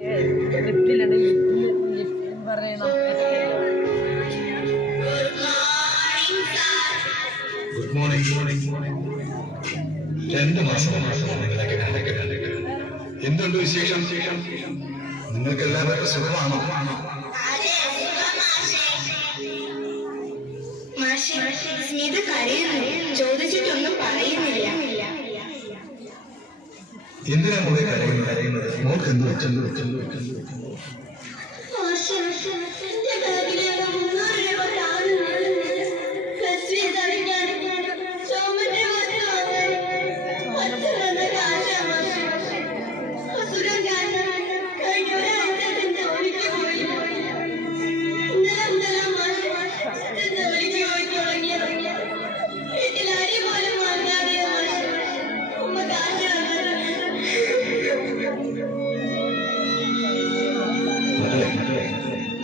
Good morning. 2 മാസം നിങ്ങളൊക്കെ കണ്ടിട്ട് എന്തുണ്ട് വിശേഷം? നിങ്ങൾക്ക് എല്ലാവർക്കും സുഖമാണോ? ചോദിച്ചിട്ടൊന്നും പറയുന്നില്ല. എന്തിനാ മോളെ കരയുന്നത്? മോൾക്ക് എന്ത് വെച്ചെന്ന്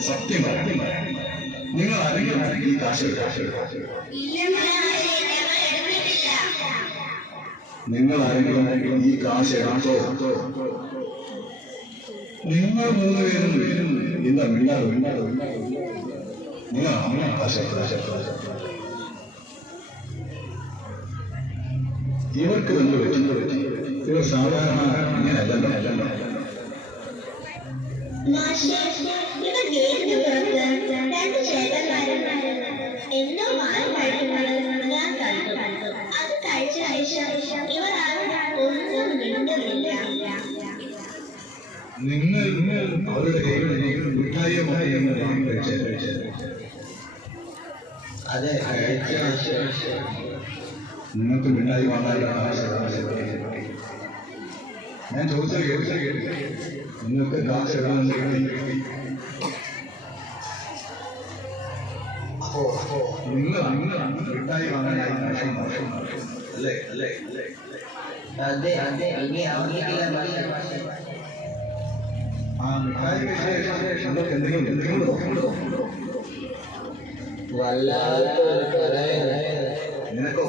സത്യം നിങ്ങൾ ആരെങ്കിലും ഈ കാശ് നിങ്ങൾ ആരെങ്കിലും ഈ കാശ് എടുത്തോ? നിങ്ങൾ 3 പേരും എന്താ മിണ്ടാതെ നിങ്ങൾ ഇവർക്ക് എന്ത് പറ്റി? ഇവർ സാധാരണ ഇങ്ങനെയല്ലല്ലോ. എന്തോ മാറി കഴിക്കുന്നത് ഞാൻ കണ്ടു. അത് കഴിച്ച ഇവർ ഒന്നും മിണ്ടുന്നില്ല. നിങ്ങൾ അവരുടെ കൈകളിൽ മിഠായിയുമായി അതെ നിങ്ങൾക്ക് മിഠായി വാങ്ങാനാണ് ഞാൻ ചോദിച്ചത് നിങ്ങൾക്ക് കാശ് നിങ്ങൾ മിഠായി വാങ്ങാനായി അല്ലേ? അതെ ഇനി ആ മിഠായി നിങ്ങൾക്ക് എന്തെങ്കിലും നിനക്കോ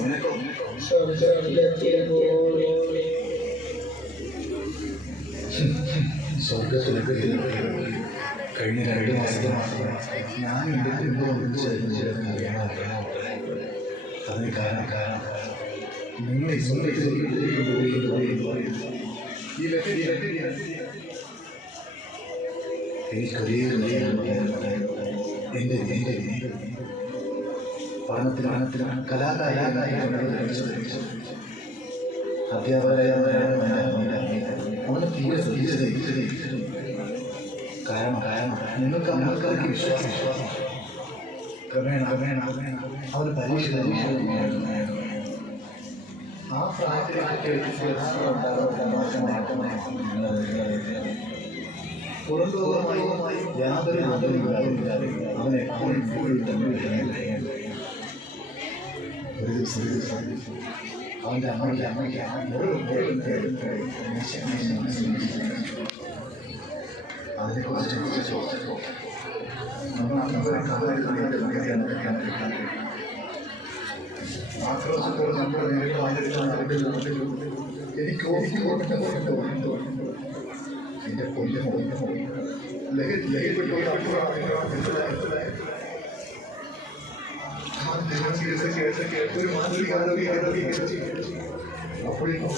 സ്വർഗത്തിലേക്ക് കഴിഞ്ഞ 2 മാസത്തെ ഞാൻ അതിന് കാരണം നിങ്ങൾ എന്റെ പഠനത്തിലാണ് കലാകാരനായി അധ്യാപകരായ അവന് തീരെ കാരണം നിങ്ങൾക്ക് വിശ്വാസം ക്രമേണ അവന് പരീക്ഷ ആ പ്രായത്തിലേക്ക് പുറംലോകവുമായി യാതൊരു ബന്ധവുമില്ലാതെ അവനെ ഒരു ദിവസം അവൻ്റെ അമ്മയ്ക്ക് അതിനെക്കുറിച്ച് ചോദിച്ചപ്പോൾ ആക്രോശത്തോടെ നമ്മുടെ നേരിട്ട് വാങ്ങിയെടുക്കാൻ എനിക്ക് എന്റെ പൊന്നു ലഹരിപ്പെട്ട ഒരു മാനസികാരോഗ്യ അപ്പോഴേക്കും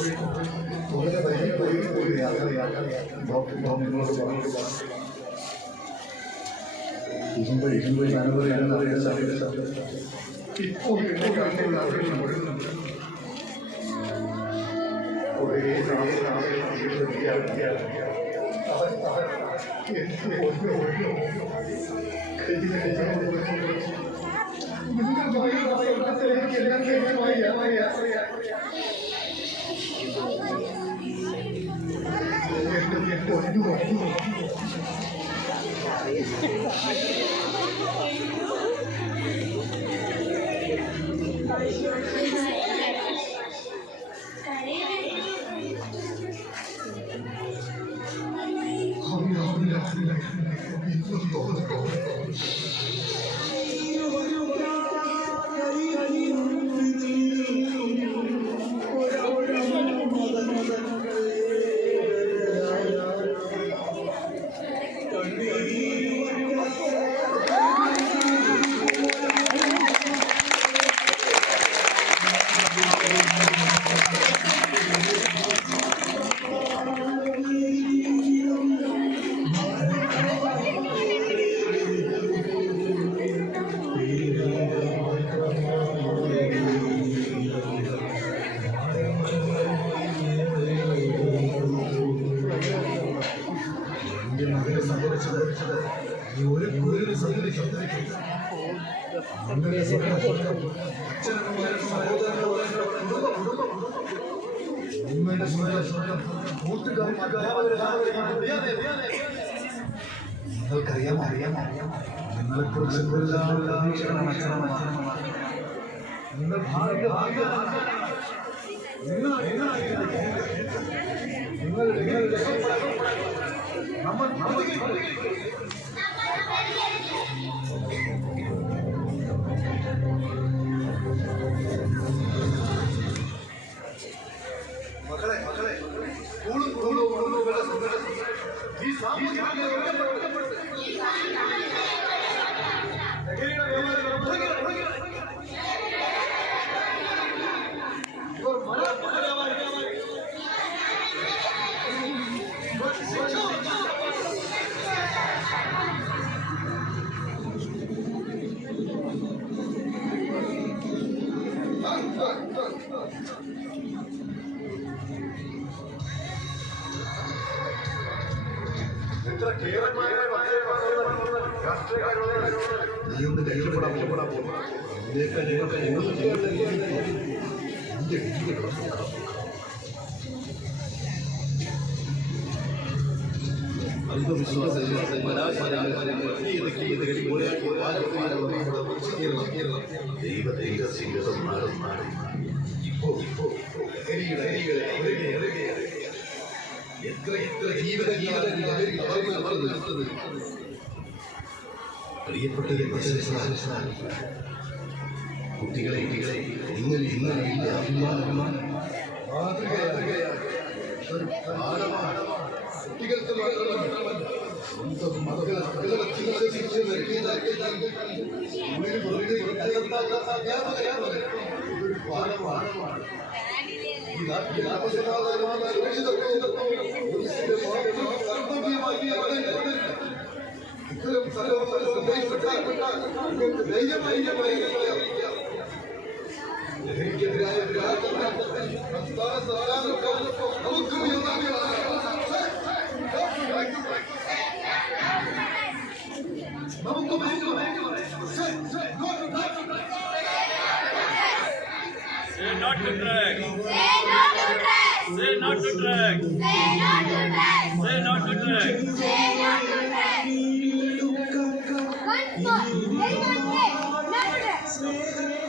വളരെ വലിയ ഡോക്ടർ നിങ്ങളോട് പറഞ്ഞു ഇരുമ്പഴി അനുഭവം ഇപ്പോൾ നിങ്ങൾക്കറിയാം നിങ്ങളെക്കുറിച്ച് നിങ്ങൾ മക്കളെ ഈ സാമൂഹിക ദൈവത്തിന്റെ സിംഗം മാറും ഇപ്പോ എത്ര ജീവിത പ്രിയപ്പെട്ട കുട്ടികളെ നിങ്ങൾ ഇന്നലെ അഭിമാനമാണ് കുട്ടികൾക്ക് മാത്രമല്ല സ്വന്തം മകളെ ഒരു പാഠമാണ് ഈ നാട്ടിൽ ഇത്തരം ലഹരിക്കെതിരായ സംസ്ഥാന സർക്കാർ നമുക്ക് Say not to drugs. Say not to drugs. Say not to drugs. Say not to drugs. Say not to drugs. One more. Say not to drugs.